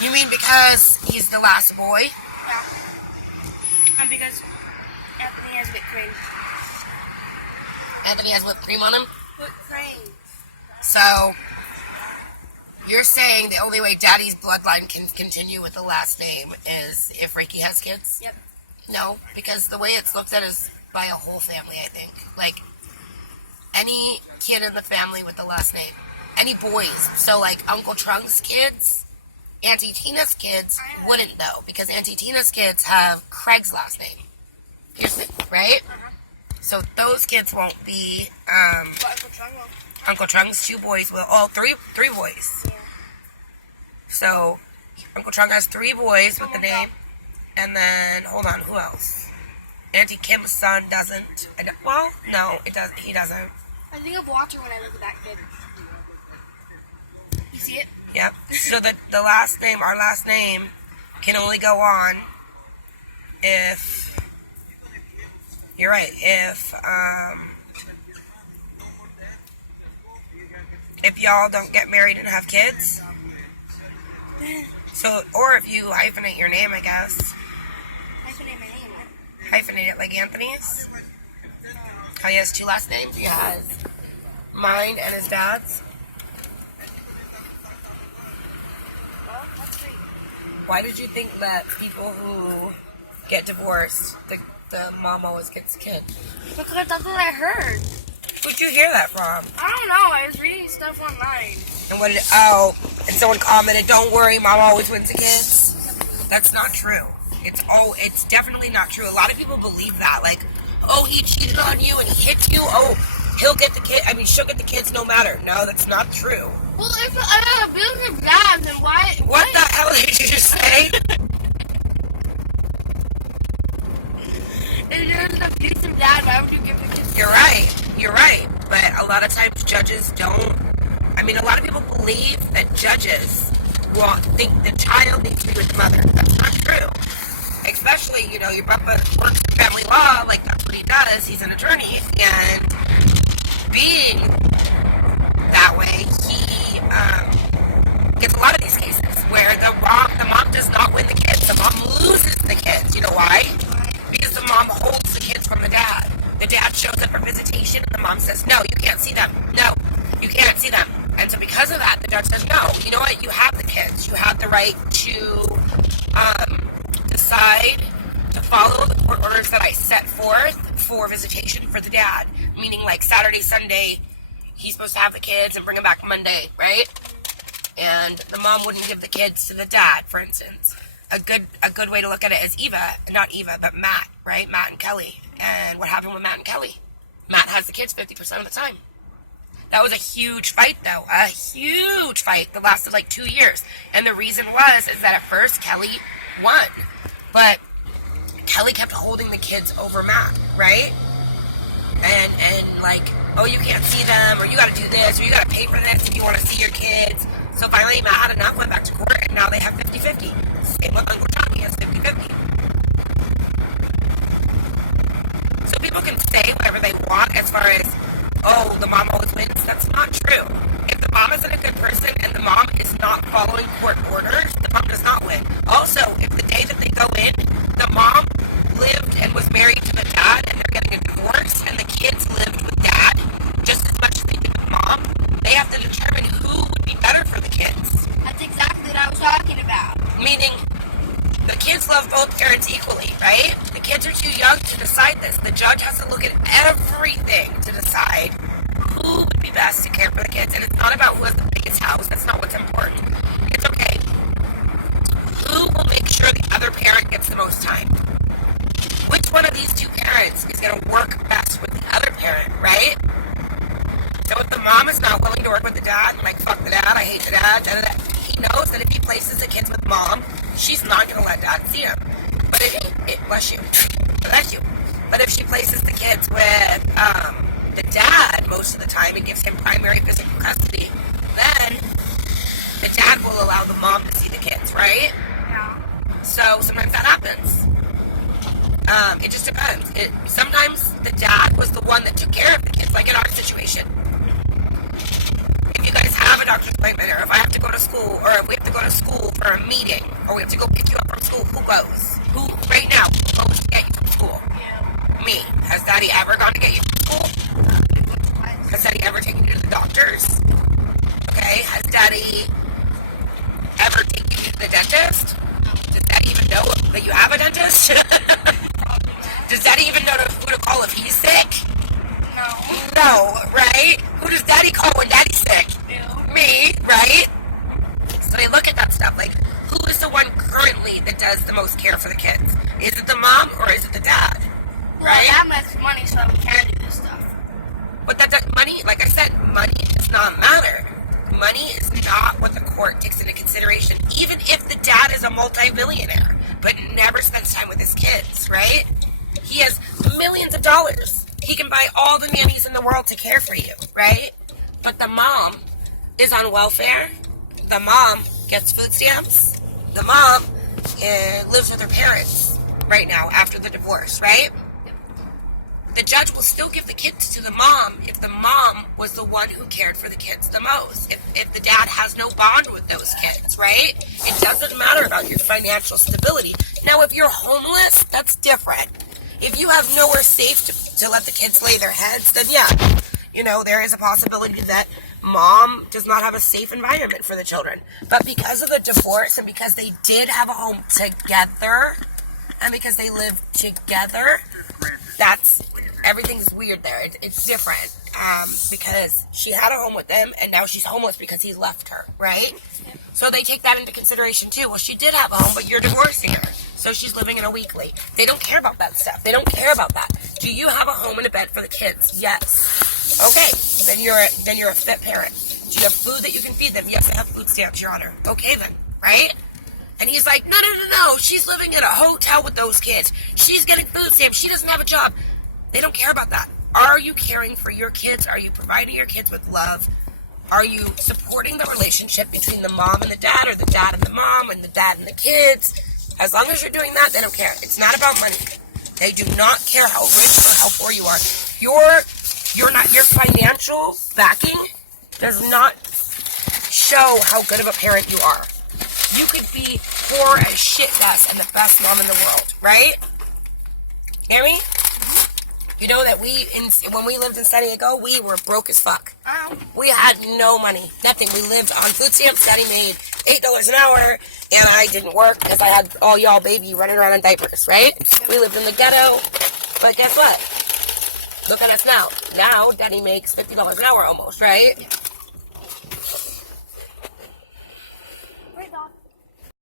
You mean because he's the last boy? Yeah. And because Anthony has whipped cream. Anthony has whipped cream on him? Whipped cream. So, you're saying the only way Daddy's bloodline can continue with the last name is if Ricky has kids? Yep. No, because the way it's looked at is by a whole family, I think. Like, any kid in the family with the last name. Any boys. So, like, Uncle Trunk's kids, Auntie Tina's kids wouldn't, though, because Auntie Tina's kids have Craig's last name. Right? Uh-huh. So, those kids won't be, But Uncle Trunk will. Uncle Trunk's 2 boys will, oh, three boys. Yeah. So, Uncle Trunk has 3 boys with the name. And then, hold on, who else? Auntie Kim's son doesn't. Well, no, he doesn't. I think of water when I look at that kid. You see it? Yep. So the last name, our last name, can only go on if, you're right, if y'all don't get married and have kids. So, or if you hyphenate your name, I guess. Hyphenate my name, right? Hyphenate it like Anthony's. How he has 2 last names? He has mine and his dad's. Well, that's great. Why did you think that people who get divorced, the mom always gets a kid? Because that's what I heard. Who'd you hear that from? I don't know. I was reading stuff online. And what did and someone commented, "Don't worry, mom always wins the kids." That's not true. It's definitely not true. A lot of people believe that, like, oh, he cheated on you and he hit you. Oh, he'll get the kid. I mean, she'll get the kids no matter. No, that's not true. Well, if I had a abusive dad, then why? What the hell did you just say? If you're an abusive dad, why would you give the kids? You're right. But a lot of times judges don't. I mean, a lot of people believe that judges think the child needs to be with the mother. That's not true. Especially, your papa works in family law, like that's what he does. He's an attorney, and being that way, he gets a lot of these cases where the mom does not win the kids. The mom loses the kids. You know why? Because the mom holds the kids from the dad. The dad shows up for visitation, and the mom says, "No, you can't see them. No, you can't see them." And so because of that, the judge says, "No, you know what? You have the kids. You have the right to decide to follow the court orders that I set forth for visitation for the dad." Meaning, like, Saturday, Sunday, he's supposed to have the kids and bring them back Monday, right? And the mom wouldn't give the kids to the dad, for instance. A good way to look at it is not Eva, but Matt, right? Matt and Kelly. And what happened with Matt and Kelly? Matt has the kids 50% of the time. That was a huge fight, though. A huge fight that lasted like 2 years. And the reason is that at first Kelly won. But Kelly kept holding the kids over Matt, right? And like, oh, you can't see them, or you got to do this, or you got to pay for this if you want to see your kids. So finally, Matt had enough, went back to court, and now they have 50-50. Same with Uncle John, he has 50-50. So people can say whatever they want as far as, oh, the mom always wins. That's not true. If the mom isn't a good person and the mom is not following court orders, the mom does not win. Also, if the day that they go in, the mom lived and was married to the dad and they're getting a divorce, and the kids lived with dad just as much as they did with mom, they have to determine who would be better for the kids. That's exactly what I was talking about. Meaning, the kids love both parents equally, right? The kids are too young to decide this. The judge has to look at everything to decide who would be best to care for the kids. And it's not about who has the biggest house. That's not what's important. It's okay. Who will make sure the other parent gets the most time? Which one of these 2 parents is going to work best with the other parent, right? So if the mom is not willing to work with the dad, and like, fuck the dad, I hate the dad, he knows that if he places the kids with mom, she's not going to let dad see him. But bless you. But if she places the kids with the dad most of the time and gives him primary physical custody, then the dad will allow the mom to see the kids, right? Yeah. So sometimes that happens. It just depends. Sometimes the dad was the one that took care of the kids, like in our situation. If you guys have a doctor's appointment, or if I have to go to school, or if we have to go go to school for a meeting, or we have to go pick you up from school, who goes? Who, right now, who goes to get you from school? Yeah. Me. Has Daddy ever gone to get you from school? Has Daddy ever taken you to the doctors? Okay, has Daddy ever taken you to the dentist? Does Daddy even know that you have a dentist? Does Daddy even know who to call if he's sick? No. No, right? Who does Daddy call when Daddy's sick? You. Me, right? So they look at that stuff like, who is the one currently that does the most care for the kids? Is it the mom or is it the dad? Right? Well, that makes money, so we can do this stuff. But money, like I said, money does not matter. Money is not what the court takes into consideration, even if the dad is a multi-millionaire, but never spends time with his kids, right? He has millions of dollars. He can buy all the nannies in the world to care for you, right? But the mom is on welfare. The mom gets food stamps. The mom lives with her parents right now after the divorce, right? The judge will still give the kids to the mom if the mom was the one who cared for the kids the most. If the dad has no bond with those kids, right? It doesn't matter about your financial stability. Now, if you're homeless, that's different. If you have nowhere safe to let the kids lay their heads, then yeah, there is a possibility that mom does not have a safe environment for the children. But because of the divorce and because they did have a home together and because they lived together, everything's weird there. It's different because she had a home with them and now she's homeless because he left her, right? So they take that into consideration too. Well, she did have a home, but you're divorcing her. So she's living in a weekly. They don't care about that stuff. They don't care about that. Do you have a home and a bed for the kids? Yes. Okay. Then you're a fit parent. Do you have food that you can feed them? Yes, I have food stamps, Your Honor. Okay then, right? And he's like, no. She's living in a hotel with those kids. She's getting food stamps. She doesn't have a job. They don't care about that. Are you caring for your kids? Are you providing your kids with love? Are you supporting the relationship between the mom and the dad, or the dad and the mom, and the dad and the kids? As long as you're doing that, they don't care. It's not about money. They do not care how rich or how poor you are. Your financial backing does not show how good of a parent you are. You could be poor as shit dust and the best mom in the world, right? Hear me? You know that when we lived in San Diego, we were broke as fuck. We had no money, nothing. We lived on food stamps. Daddy made $8 an hour, and I didn't work because I had all y'all baby running around in diapers, right? We lived in the ghetto, but guess what? Look at us now. Now, Daddy makes $50 an hour almost, right?